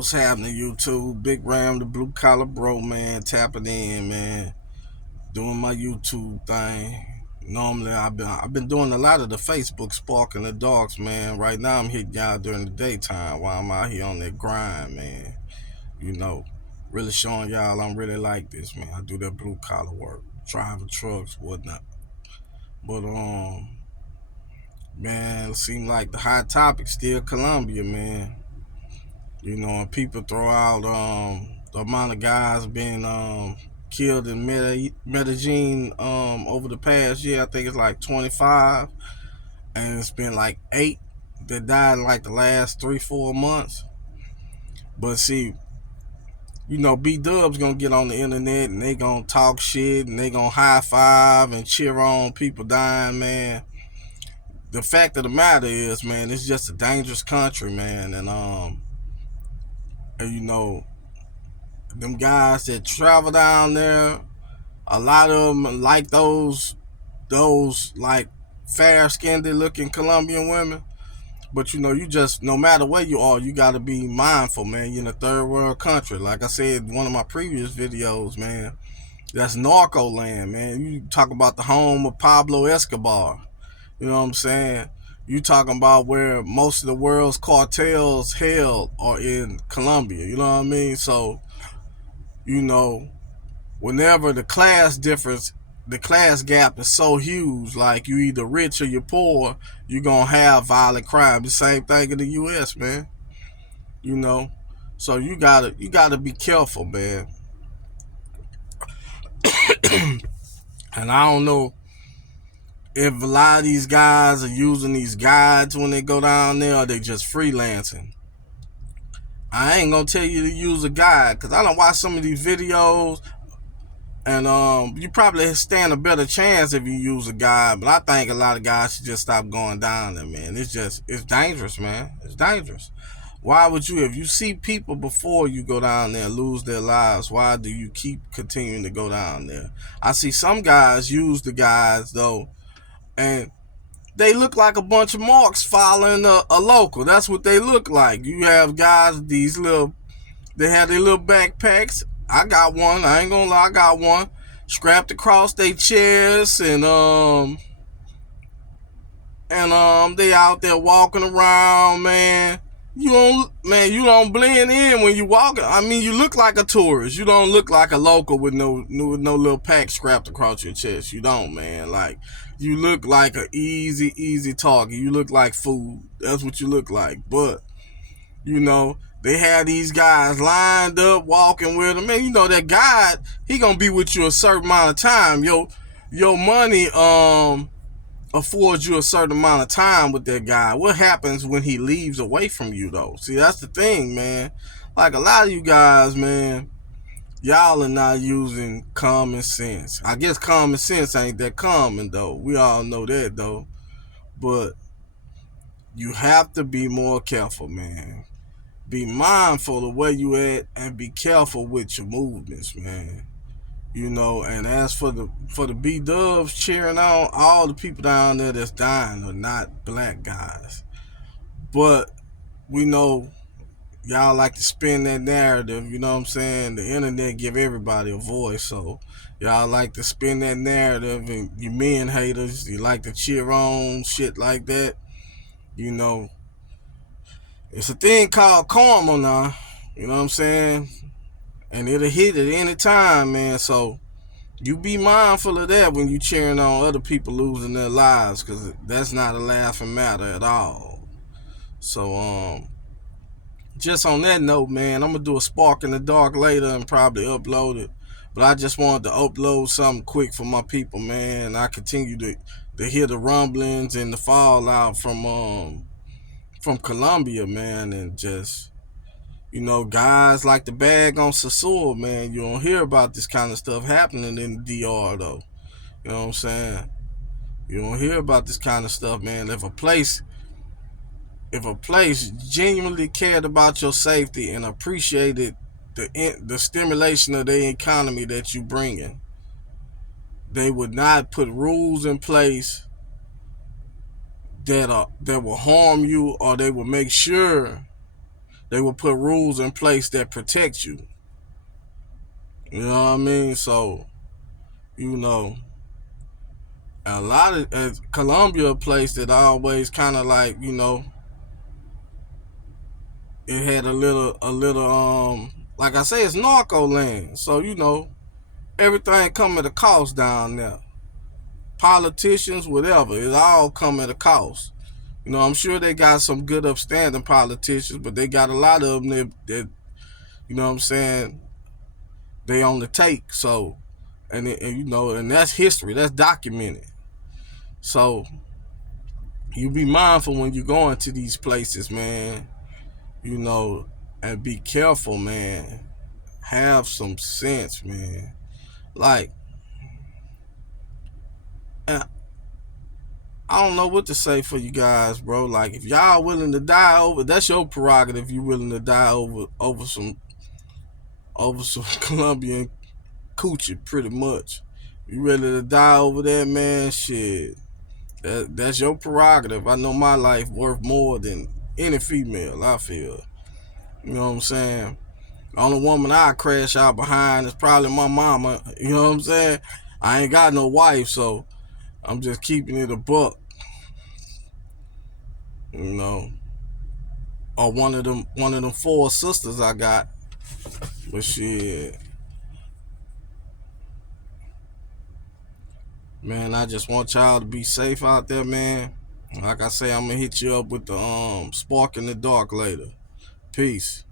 What's happening, YouTube? Big Ram, the blue collar bro, man, tapping in, man, doing my YouTube thing. Normally, I've been doing a lot of the Facebook sparking the dogs, man. Right now, I'm hitting y'all during the daytime while I'm out here on that grind, man. You know, really showing y'all I'm really like this, man. I do that blue collar work, driving trucks, whatnot. But man, it seems like the hot topic still Colombia, man. And people throw out the amount of guys being killed in Medellin over the past year. I think it's like 25, and it's been like 8 that died in like the last 3-4 months. But see, B Dub's gonna get on the internet and they gonna talk shit and they gonna high five and cheer on people dying, man. The fact of the matter is, man, it's just a dangerous country, man, and them guys that travel down there, a lot of them like those like fair skinned looking Colombian women. But you just, no matter where you are, you gotta be mindful, man. You're in a third world country. Like I said in one of my previous videos, man, that's narco land, man. You talk about the home of Pablo Escobar. You know what I'm saying? You talking about where most of the world's cartels held are in Colombia. You know what I mean? So, you know, whenever the class gap is so huge, like you either rich or you're poor, you're gonna have violent crime. The same thing in the US, man. You know. So you gotta be careful, man. And I don't know if a lot of these guys are using these guides when they go down there or they just freelancing. I ain't gonna tell you to use a guide because I don't watch some of these videos. And you probably stand a better chance if you use a guide, but I think a lot of guys should just stop going down there, man. It's dangerous, man. It's dangerous. Why would you, if you see people before you go down there lose their lives, why do you keep continuing to go down there? I see some guys use the guides though, and they look like a bunch of marks following a local. That's what they look like. You have guys, they have their little backpacks. I got one. I ain't gonna lie, I got one strapped across their chest, and they out there walking around, man. You don't blend in when you walking. I mean, you look like a tourist. You don't look like a local with no little pack strapped across your chest. You don't, man. Like, you look like a easy target. You look like food. That's what you look like. But they had these guys lined up walking with them. Man, that guy, he gonna be with you a certain amount of time. Your money affords you a certain amount of time with that guy. What happens when he leaves away from you though? See, that's the thing, man. Like, a lot of you guys, man, y'all are not using common sense. I guess common sense ain't that common though. We all know that though. But you have to be more careful, man. Be mindful of where you at and be careful with your movements, man. And as for the B Dubs cheering on, all the people down there that's dying are not black guys. But we know y'all like to spin that narrative, you know what I'm saying? The internet give everybody a voice, so y'all like to spin that narrative, and you men haters, you like to cheer on shit like that. You know, it's a thing called karma now. You know what I'm saying? And it'll hit at any time, man. So you be mindful of that when you cheering on other people losing their lives, because that's not a laughing matter at all. So just on that note, man, I'm gonna do a spark in the dark later and probably upload it. But I just wanted to upload something quick for my people, man. I continue to hear the rumblings and the fallout from Colombia, man, and just guys like the bag on Sasur, man. You don't hear about this kind of stuff happening in the DR though. You know what I'm saying? You don't hear about this kind of stuff, man. If a place genuinely cared about your safety and appreciated the stimulation of the economy that you bringing, they would not put rules in place that will harm you, or they will make sure they will put rules in place that protect you. You know what I mean? So, you know, a lot of Colombia, a place that always kind of like, you know, it had a little like I say, it's narco land. So, you know, everything come at a cost down there. Politicians, whatever, it all come at a cost. You know, I'm sure they got some good upstanding politicians, but they got a lot of them that you know what I'm saying, they on the take. So, and you know, and that's history, that's documented. So you be mindful when you go into these places, man. You know, and be careful, man. Have some sense, man. Like, I don't know what to say for you guys, bro. Like, if y'all willing to die over, that's your prerogative. You willing to die over some Colombian coochie, pretty much. You ready to die over that, man? Shit, that's your prerogative. I know my life worth more than any female, I feel. You know what I'm saying? The only woman I crash out behind is probably my mama. You know what I'm saying? I ain't got no wife, so I'm just keeping it a buck. You know, or one of them four sisters I got. But shit, man, I just want y'all to be safe out there, man. Like I say, I'm gonna hit you up with the spark in the dark later. Peace.